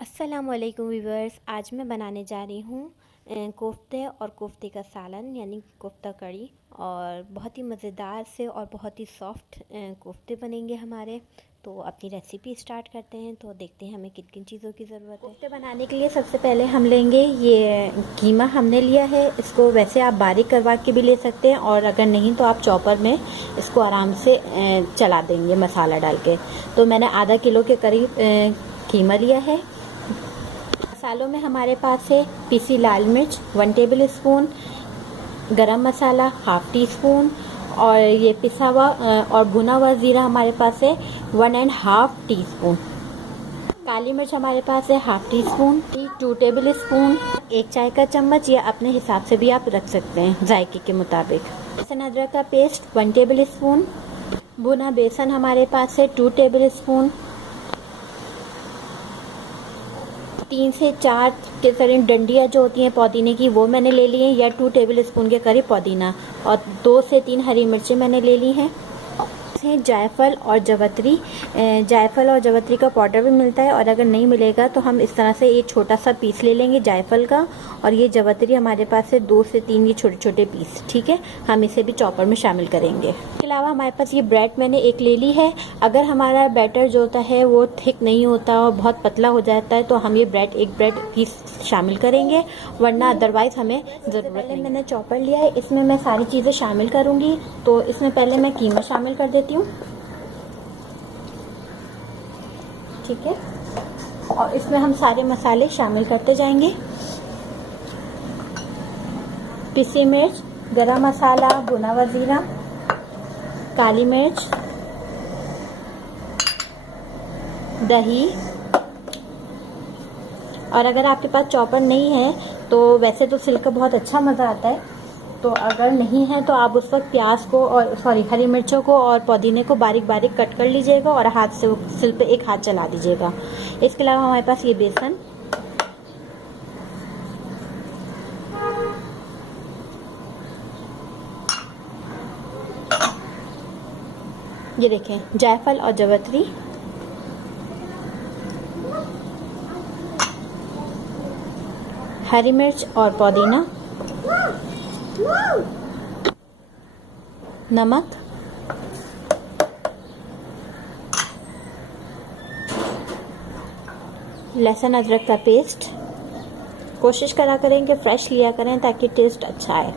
अस्सलामुअलैकुम व्यूवर्स। आज मैं बनाने जा रही हूँ कोफ्ते और कोफ्ते का सालन यानी कोफ्ता कड़ी। और बहुत ही मज़ेदार से और बहुत ही सॉफ्ट कोफ्ते बनेंगे हमारे। तो अपनी रेसिपी स्टार्ट करते हैं। तो देखते हैं हमें किन किन चीज़ों की ज़रूरत है। कोफ्ते बनाने के लिए सबसे पहले हम लेंगे ये कीमा हमने लिया है। इसको वैसे आप बारीक करवा के भी ले सकते हैं और अगर नहीं तो आप चॉपर में इसको आराम से चला देंगे मसाला डाल के। तो मैंने आधा किलो के करीब कीमा लिया है। मसालों में हमारे पास है पीसी लाल मिर्च 1 टेबल स्पून, गरम मसाला हाफ टी स्पून और ये पिसा हुआ और भुना हुआ ज़ीरा हमारे पास है 1.5 टीस्पून। काली मिर्च हमारे पास है half tea spoon, 2 table spoon, 1 चाय का चम्मच या अपने हिसाब से भी आप रख सकते हैं जायके के मुताबिक। लहसुन अदरक का पेस्ट 1 टेबल स्पून, भुना बेसन हमारे पास है 2 टेबल स्पून, 3 से 4 के करीब डंडियाँ जो होती हैं पुदीने की वो मैंने ले ली हैं या 2 टेबल स्पून के करीब पुदीना और 2 से 3 हरी मिर्चें मैंने ले ली हैं। जायफल और जवतरी, जायफल और जवतरी का पाउडर भी मिलता है और अगर नहीं मिलेगा तो हम इस तरह से ये छोटा सा पीस ले लेंगे जायफल का। और ये जवतरी हमारे पास है 2 से 3 ये छोटे छोटे पीस। ठीक है, हम इसे भी चॉपर में शामिल करेंगे। इसके अलावा हमारे पास ये ब्रेड मैंने एक ले ली है। अगर हमारा बैटर जो होता है वो थिक नहीं होता और बहुत पतला हो जाता है तो हम ये एक ब्रेड पीस शामिल करेंगे, वरना अदरवाइज हमें ज़रूरत नहीं। मैंने चॉपर लिया है, इसमें मैं सारी चीज़ें शामिल करूँगी। तो इसमें पहले मैं कीमा शामिल कर देती हूँ। ठीक है, और इसमें हम सारे मसाले शामिल करते जाएंगे। पिसी मिर्च, गरम मसाला, भुना हुआ जीरा, काली मिर्च, दही। और अगर आपके पास चॉपर नहीं है तो वैसे तो सिल का बहुत अच्छा मज़ा आता है, तो अगर नहीं है तो आप उस वक्त प्याज को और हरी मिर्चों को और पुदीने को बारीक बारीक कट कर लीजिएगा और हाथ से सिल पे एक हाथ चला दीजिएगा। इसके अलावा हमारे पास ये बेसन, ये देखें जायफल और जवतरी, हरी मिर्च और पुदीना, नमक, लहसुन अदरक का पेस्ट। कोशिश करा करें कि फ्रेश लिया करें ताकि टेस्ट अच्छा आए।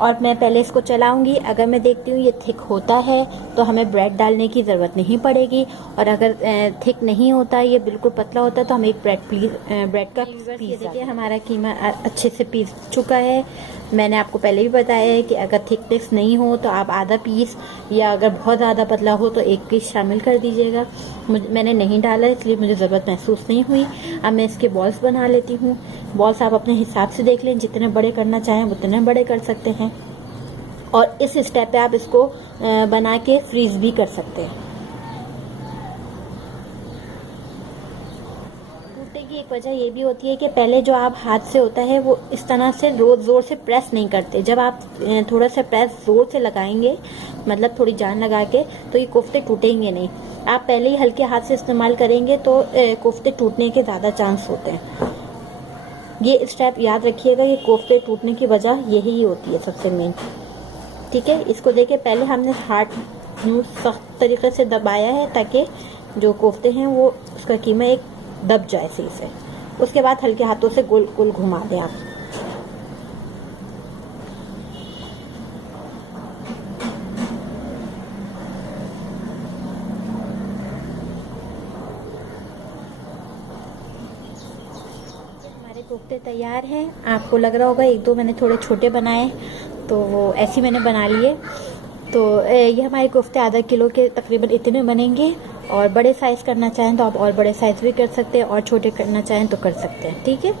और मैं पहले इसको चलाऊंगी। अगर मैं देखती हूँ ये थिक होता है तो हमें ब्रेड डालने की ज़रूरत नहीं पड़ेगी, और अगर थिक नहीं होता, ये बिल्कुल पतला होता है, तो हम एक ब्रेड का पीस। देखिए हमारा कीमा अच्छे से पीस चुका है। मैंने आपको पहले भी बताया है कि अगर थिकनेस नहीं हो तो आप आधा पीस, या अगर बहुत ज़्यादा पतला हो तो एक पीस शामिल कर दीजिएगा। मैंने नहीं डाला इसलिए मुझे ज़रूरत महसूस नहीं हुई। अब मैं इसके बॉल्स बना लेती हूँ। बॉल्स आप अपने हिसाब से देख लें, जितने बड़े करना चाहें उतने बड़े कर सकते हैं। और इस स्टेप पे आप इसको बना के फ्रीज भी कर सकते हैं। टूटने की एक वजह ये भी होती है कि पहले जो आप हाथ से होता है वो इस तरह से जोर से प्रेस नहीं करते। जब आप थोड़ा सा प्रेस जोर से लगाएंगे, मतलब थोड़ी जान लगा के, तो ये कोफ्ते टूटेंगे नहीं। आप पहले ही हल्के हाथ से इस्तेमाल करेंगे तो कोफ्ते टूटने के ज़्यादा चांस होते हैं। ये स्टेप याद रखिएगा, ये कोफ्ते टूटने की वजह यही होती है सबसे मेन। ठीक है, इसको देखिए पहले हमने हाथ सख्त तरीके से दबाया है ताकि जो कोफ्ते हैं वो उसका कीमा एक दब जाए सही से। उसके बाद हल्के हाथों से गोल गोल घुमा दें आप। हमारे कोफ्ते तैयार हैं। आपको लग रहा होगा एक दो मैंने थोड़े छोटे बनाए, तो वो ऐसे मैंने बना लिए। तो ये हमारे कोफ्ते आधा किलो के तकरीबन इतने बनेंगे। और बड़े साइज़ करना चाहें तो आप और बड़े साइज़ भी कर सकते हैं, और छोटे करना चाहें तो कर सकते हैं। ठीक है,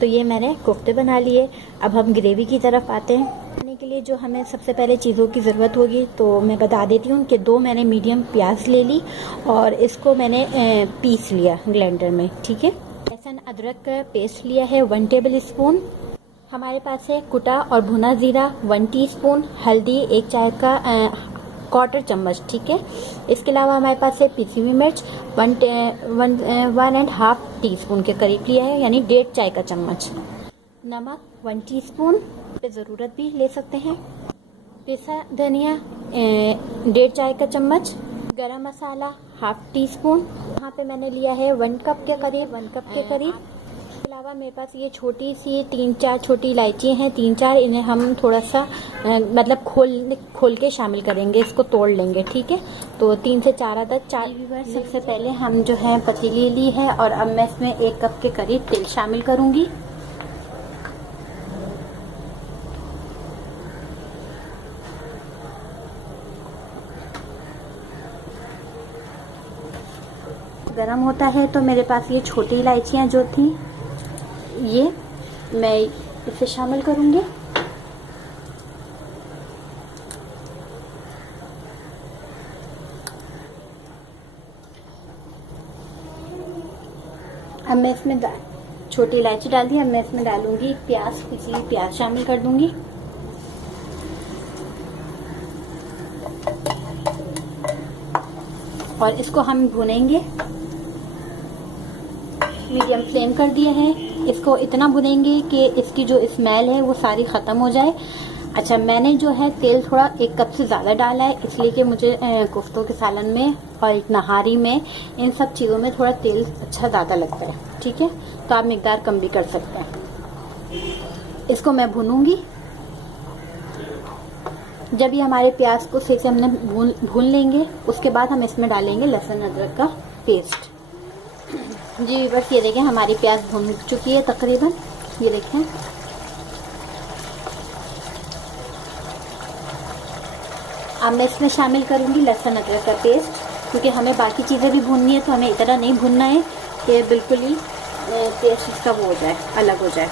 तो ये मैंने कोफ्ते बना लिए। अब हम ग्रेवी की तरफ आते हैं। बनाने के लिए जो हमें सबसे पहले चीज़ों की ज़रूरत होगी तो मैं बता देती हूँ कि 2 मैंने मीडियम प्याज ले ली और इसको मैंने पीस लिया ब्लेंडर में। ठीक है, लहसुन अदरक का पेस्ट लिया है 1 टेबल स्पून। हमारे पास है कुटा और भुना ज़ीरा 1 टीस्पून, हल्दी 1 चाय का 1/4 चम्मच, ठीक है। इसके अलावा हमारे पास है पिसी हुई मिर्च 1.5 टीस्पून के करीब लिया है, यानी 1.5 चाय का चम्मच। नमक 1 टीस्पून पे ज़रूरत भी ले सकते हैं। पिसा धनिया 1.5 चाय का चम्मच। गरम मसाला 1/2 टीस्पून। यहाँ पे मैंने लिया है 1 कप के करीब। इसके अलावा मेरे पास ये छोटी सी 3-4 छोटी इलायची हैं, 3-4। इन्हें हम थोड़ा सा मतलब खोल के शामिल करेंगे, इसको तोड़ लेंगे, ठीक है। तो 3 से 4 अदद सबसे पहले हम जो है पतीली ली है और अब मैं इसमें 1 कप के करीब तेल शामिल करूंगी। गरम होता है तो मेरे पास ये छोटी इलायचियाँ जो थी ये मैं इसे शामिल करूंगी। अब मैं इसमें छोटी इलायची डाल दी। अब मैं इसमें डालूंगी प्याज, पिसी प्याज शामिल कर दूंगी। और इसको हम भुनेंगे। मीडियम फ्लेम कर दिए हैं। इसको इतना भुनेंगे कि इसकी जो स्मेल है वो सारी ख़त्म हो जाए। अच्छा, मैंने जो है तेल थोड़ा 1 कप से ज़्यादा डाला है, इसलिए कि मुझे कोफ्तों के सालन में और नहारी में इन सब चीज़ों में थोड़ा तेल अच्छा ज़्यादा लगता है, ठीक है। तो आप मिकदार कम भी कर सकते हैं। इसको मैं भूनूंगी। जब ये हमारे प्याज को सही से हमने भून लेंगे, उसके बाद हम इसमें डालेंगे लहसुन अदरक का पेस्ट। जी बस ये देखें, हमारी प्याज भून चुकी है तकरीबन, ये देखें। अब मैं इसमें शामिल करूंगी लहसुन अदरक का पेस्ट, क्योंकि हमें बाकी चीज़ें भी भूननी है, तो हमें इतना नहीं भूनना है कि बिल्कुल ही टेस्ट इसका वो हो जाए, अलग हो जाए।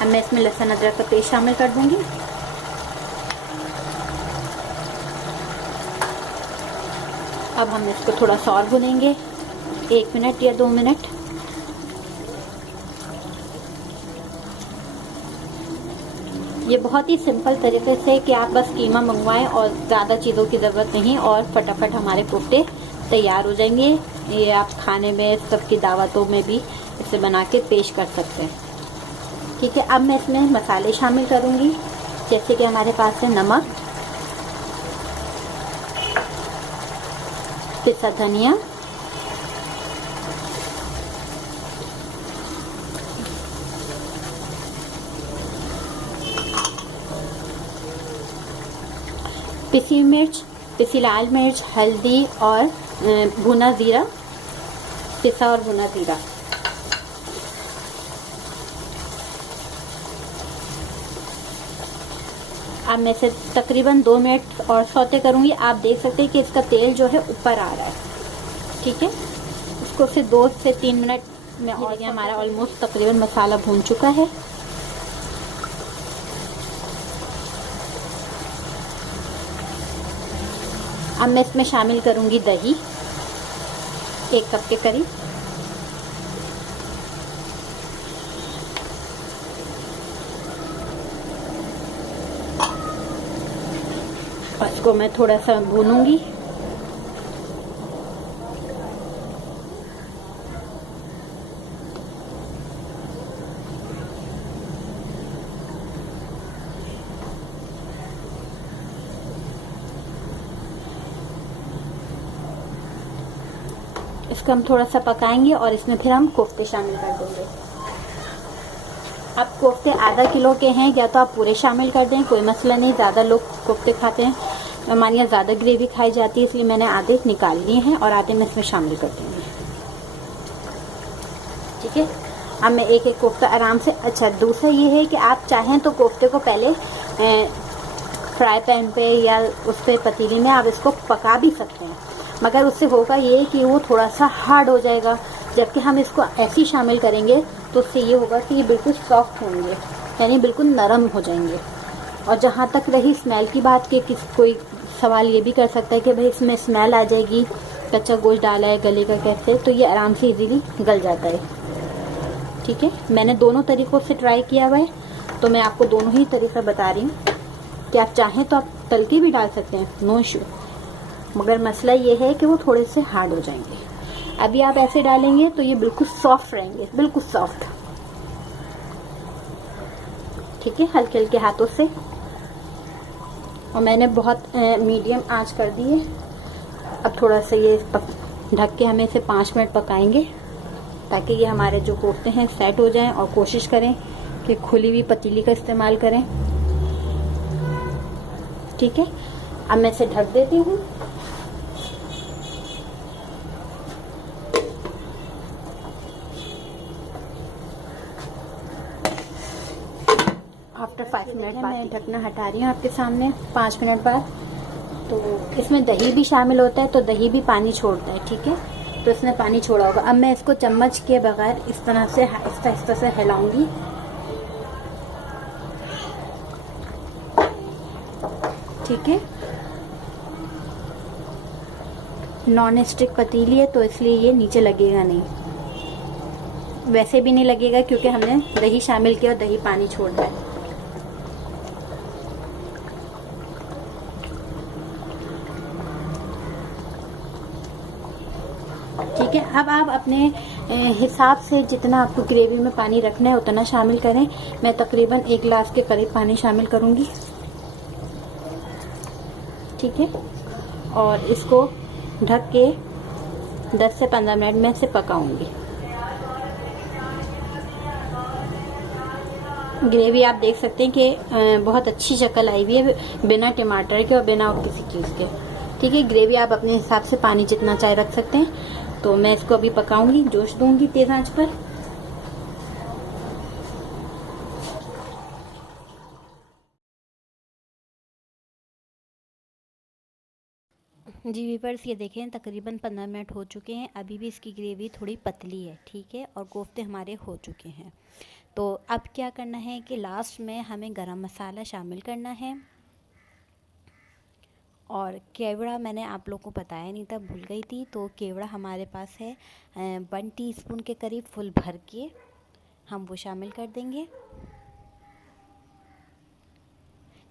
अब मैं इसमें लहसुन अदरक का पेस्ट शामिल कर दूंगी। अब हम इसको थोड़ा सा और भुनेंगे, 1 मिनट या 2 मिनट। ये बहुत ही सिंपल तरीके से कि आप बस कीमा मंगवाएं और ज़्यादा चीज़ों की ज़रूरत नहीं, और फटाफट हमारे कोफ्ते तैयार हो जाएंगे। ये आप खाने में, सबकी दावतों में भी इसे बना के पेश कर सकते हैं, ठीक है। अब मैं इसमें मसाले शामिल करूंगी, जैसे कि हमारे पास है नमक, पिसा धनिया, पिसी मिर्च, पिसी लाल मिर्च, हल्दी और भुना ज़ीरा, पिसा और भुना ज़ीरा। अब मैं इसे तकरीबन 2 मिनट और सौते करूंगी। आप देख सकते हैं कि इसका तेल जो है ऊपर आ रहा है, ठीक है। इसको से 2 से 3 मिनट में, और ये हमारा ऑलमोस्ट तकरीबन मसाला भून चुका है। अब मैं इसमें शामिल करूंगी दही, 1 कप के करीब। और इसको मैं थोड़ा सा भूनूंगी। इसको हम थोड़ा सा पकाएंगे और इसमें फिर हम कोफ्ते शामिल कर देंगे। अब कोफ्ते आधा किलो के हैं, या तो आप पूरे शामिल कर दें, कोई मसला नहीं। ज़्यादा लोग कोफ्ते खाते हैं, हमारे यहाँ ज़्यादा ग्रेवी खाई जाती है, इसलिए मैंने आधे निकाल लिए हैं और आधे मैं इसमें शामिल कर दूँगी, ठीक है। अब मैं एक एक कोफ्ता आराम से। अच्छा, दूसरा ये है कि आप चाहें तो कोफ्ते को पहले फ्राई पैन पे या उस पर पतीली में आप इसको पका भी सकते हैं, मगर उससे होगा ये कि वो थोड़ा सा हार्ड हो जाएगा। जबकि हम इसको ऐसे ही शामिल करेंगे तो उससे ये होगा कि ये बिल्कुल सॉफ्ट होंगे, यानी बिल्कुल नरम हो जाएंगे। और जहाँ तक रही स्मेल की बात कि कोई सवाल ये भी कर सकता है कि भाई इसमें स्मेल आ जाएगी, कच्चा गोश्त डाला है, गलेगा कैसे, तो ये आराम से इजीली गल जाता है, ठीक है। मैंने दोनों तरीक़ों से ट्राई किया हुआ है, तो मैं आपको दोनों ही तरीक़ा बता रही हूँ कि आप चाहें तो आप तल के भी डाल सकते हैं, नो इशू। मगर मसला ये है कि वो थोड़े से हार्ड हो जाएंगे। अभी आप ऐसे डालेंगे तो ये बिल्कुल सॉफ्ट रहेंगे, बिल्कुल सॉफ्ट। ठीक है, हल्के हल्के हाथों से। और मैंने बहुत मीडियम आंच कर दी है। अब थोड़ा सा ये ढक के हमें इसे 5 मिनट पकाएंगे ताकि ये हमारे जो कोफ्ते हैं सेट हो जाएं। और कोशिश करें कि खुली हुई पतीली का इस्तेमाल करें। ठीक है, अब मैं इसे ढक देती हूँ। आफ्टर 5 मिनट मैं ढकना हटा रही हूँ आपके सामने 5 मिनट बाद। तो इसमें दही भी शामिल होता है, तो दही भी पानी छोड़ता है। ठीक है, तो इसने पानी छोड़ा होगा। अब मैं इसको चम्मच के बगैर इस तरह से आहिस्ता आहिस्ता से हिलाऊंगी। ठीक है, नॉन स्टिक पतीली है तो इसलिए ये नीचे लगेगा नहीं, वैसे भी नहीं लगेगा क्योंकि हमने दही शामिल किया और दही पानी छोड़ता है। ठीक है, अब आप अपने हिसाब से जितना आपको ग्रेवी में पानी रखना है उतना शामिल करें। मैं तकरीबन 1 गिलास के करीब पानी शामिल करूंगी। ठीक है, और इसको ढक के 10 से 15 मिनट में इसे पकाऊंगी। ग्रेवी आप देख सकते हैं कि बहुत अच्छी शक्ल आई हुई है, बिना टमाटर के और बिना किसी चीज़ के। ठीक है, ग्रेवी आप अपने हिसाब से पानी जितना चाहे रख सकते हैं। तो मैं इसको अभी पकाऊंगी, जोश दूंगी तेज आंच पर। जी व्यूअर्स, ये देखें तकरीबन 15 मिनट हो चुके हैं। अभी भी इसकी ग्रेवी थोड़ी पतली है। ठीक है, और कोफ्ते हमारे हो चुके हैं। तो अब क्या करना है कि लास्ट में हमें गरम मसाला शामिल करना है। और केवड़ा मैंने आप लोगों को बताया नहीं था, भूल गई थी। तो केवड़ा हमारे पास है 1 टीस्पून के करीब फुल भर के, हम वो शामिल कर देंगे,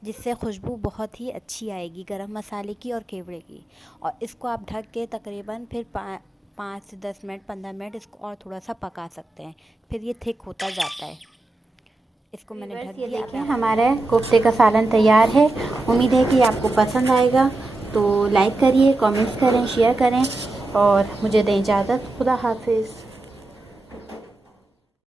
जिससे खुशबू बहुत ही अच्छी आएगी गरम मसाले की और केवड़े की। और इसको आप ढक के तकरीबन फिर 5 से 10 मिनट 15 मिनट इसको और थोड़ा सा पका सकते हैं, फिर ये थिक होता जाता है। इसको मैंने ढक दिया। देखिए हमारा कोफ्ते का सालन तैयार है। उम्मीद है कि आपको पसंद आएगा। तो लाइक करिए, कमेंट्स करें, शेयर करें और मुझे दें इजाज़त। खुदा हाफिज़।